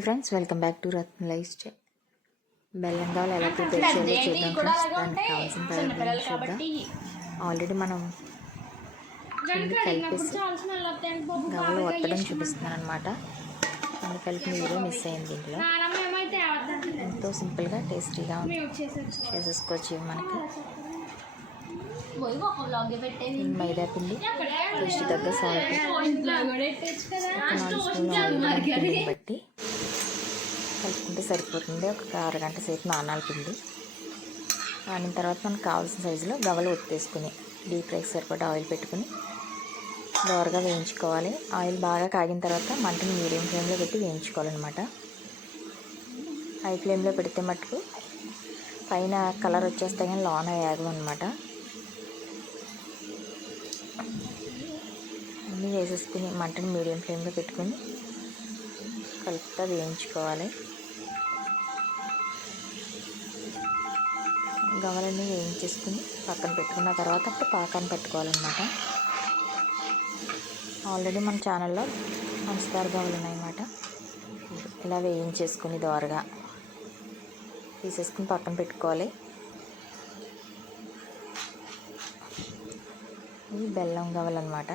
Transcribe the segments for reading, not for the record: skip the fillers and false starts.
Friends, welcome back to Ratna life style. బెల్లం గవ్వలు ఎలా ప్రిపేర్ చేయాలో చూద్దాం ఫ్రెండ్స్. దానికి కావాల్సిన పదార్థాలు చూద్దాం. ఆల్రెడీ మనం పిండి కలిపేసి గవ్వలు ఒత్తడం చూపిస్తున్నాను అనమాట. పిండి కలిపిన వీడియో మిస్ అయింది. దీంట్లో ఎంతో సింపుల్గా టేస్టీగా చేసేసుకోవచ్చు. మనకి మైదా పిండి, రుచి తగ్గ సాల్ట్, ఒక 4 స్పూన్ల ఆయిల్ బట్టి కలుపుకుంటే సరిపోతుంది. ఒక అరగంట సేపు నానాలి పిండి. నానిన తర్వాత మనకు కావాల్సిన సైజులో గవ్వలు ఒత్తేసుకుని డీప్ ఫ్రైకి సరిపడా ఆయిల్ పెట్టుకుని దోరగా వేయించుకోవాలి. ఆయిల్ బాగా కాగిన తర్వాత మంటని మీడియం ఫ్లేమ్లో పెట్టి వేయించుకోవాలన్నమాట. హై ఫ్లేమ్లో పెడితే మటుకు పైన కలర్ వచ్చేస్తే కానీ లోన వేగం అనమాట. అన్నీ వేసేసుకుని మంటని మీడియం ఫ్లేమ్లో పెట్టుకుని కలుపుతా వేయించుకోవాలి. గవ్వలన్నీ వేయించేసుకుని పక్కన పెట్టుకున్న తర్వాత అప్పుడు పాకాన్ని పెట్టుకోవాలన్నమాట. ఆల్రెడీ మన ఛానల్లో పంచదార గవ్వలు ఉన్నాయన్నమాట. ఇలా వేయించేసుకుని దోరగా తీసేసుకుని పక్కన పెట్టుకోవాలి. ఇవి బెల్లం గవ్వలు అన్నమాట.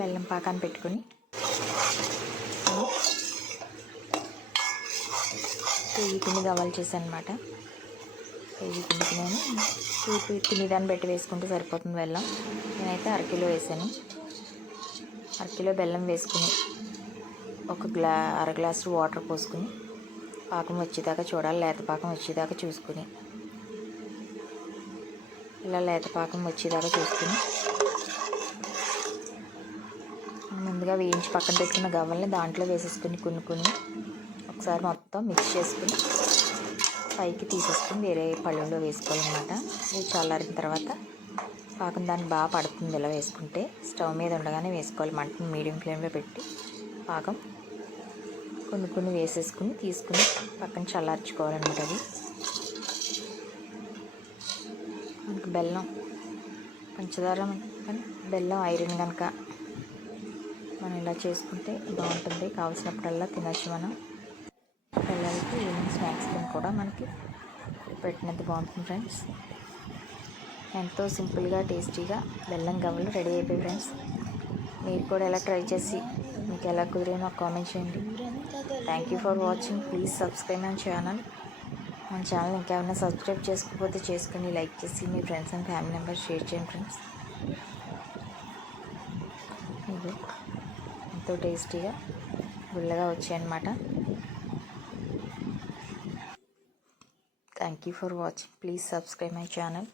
బెల్లం పాకాన్ని పెట్టుకుని కేజీ పిండి గవ్వలు చేశాను అనమాట. కేజీ పిండికి నేను తినేదాన్ని బట్టి వేసుకుంటే సరిపోతుంది బెల్లం. నేనైతే అరకిలో వేసాను. అరకిలో బెల్లం వేసుకుని ఒక అర గ్లాసు వాటర్ పోసుకుని పాకం వచ్చేదాకా చూడాలి. లేత పాకం వచ్చేదాకా చూసుకుని ఇలా లేత పాకం వచ్చేదాకా చూసుకుని ముందుగా వేయించి పక్కన పెట్టుకున్న గవ్వల్ని దాంట్లో వేసేసుకుని కొన్ని ఒకసారి మొత్తం మిక్స్ చేసుకుని పైకి తీసేసుకుని వేరే పళ్ళెంలో వేసుకోవాలన్నమాట. ఇది చల్లారిన తర్వాత పాకం దానికి బాగా పడుతుంది. ఇలా వేసుకుంటే స్టవ్ మీద ఉండగానే వేసుకోవాలి. మంటని మీడియం ఫ్లేమ్లో పెట్టి పాకం కొన్ని వేసేసుకుని తీసుకుని పక్కన చల్లార్చుకోవాలన్నమాట. అది మనకు బెల్లం పంచదార కానీ బెల్లం ఐరన్ కనుక మనం ఇలా చేసుకుంటే బాగుంటుంది. కావాల్సినప్పుడల్లా తినచ్చు. మనం పిల్లలకి ఈవినింగ్ స్నాక్స్ కూడా మనకి పెట్టినంత బాగుంటుంది ఫ్రెండ్స్. ఎంతో సింపుల్గా టేస్టీగా బెల్లం గవ్వలు రెడీ అయిపోయి ఫ్రెండ్స్. మీరు కూడా ఎలా ట్రై చేసి మీకు ఎలా కుదిరే నాకు కామెంట్ చేయండి. Thank you for watching. Please subscribe my channel. మన ఛానల్ ఇంకేమైనా సబ్స్క్రైబ్ చేసుకోకపోతే చేసుకుని లైక్ చేసి మీ friends and family members share చేయండి ఫ్రెండ్స్. ఇది ఎంతో టేస్టీగా గుల్లగా వచ్చాయన్నమాట. Thank you for watching. Please subscribe my channel.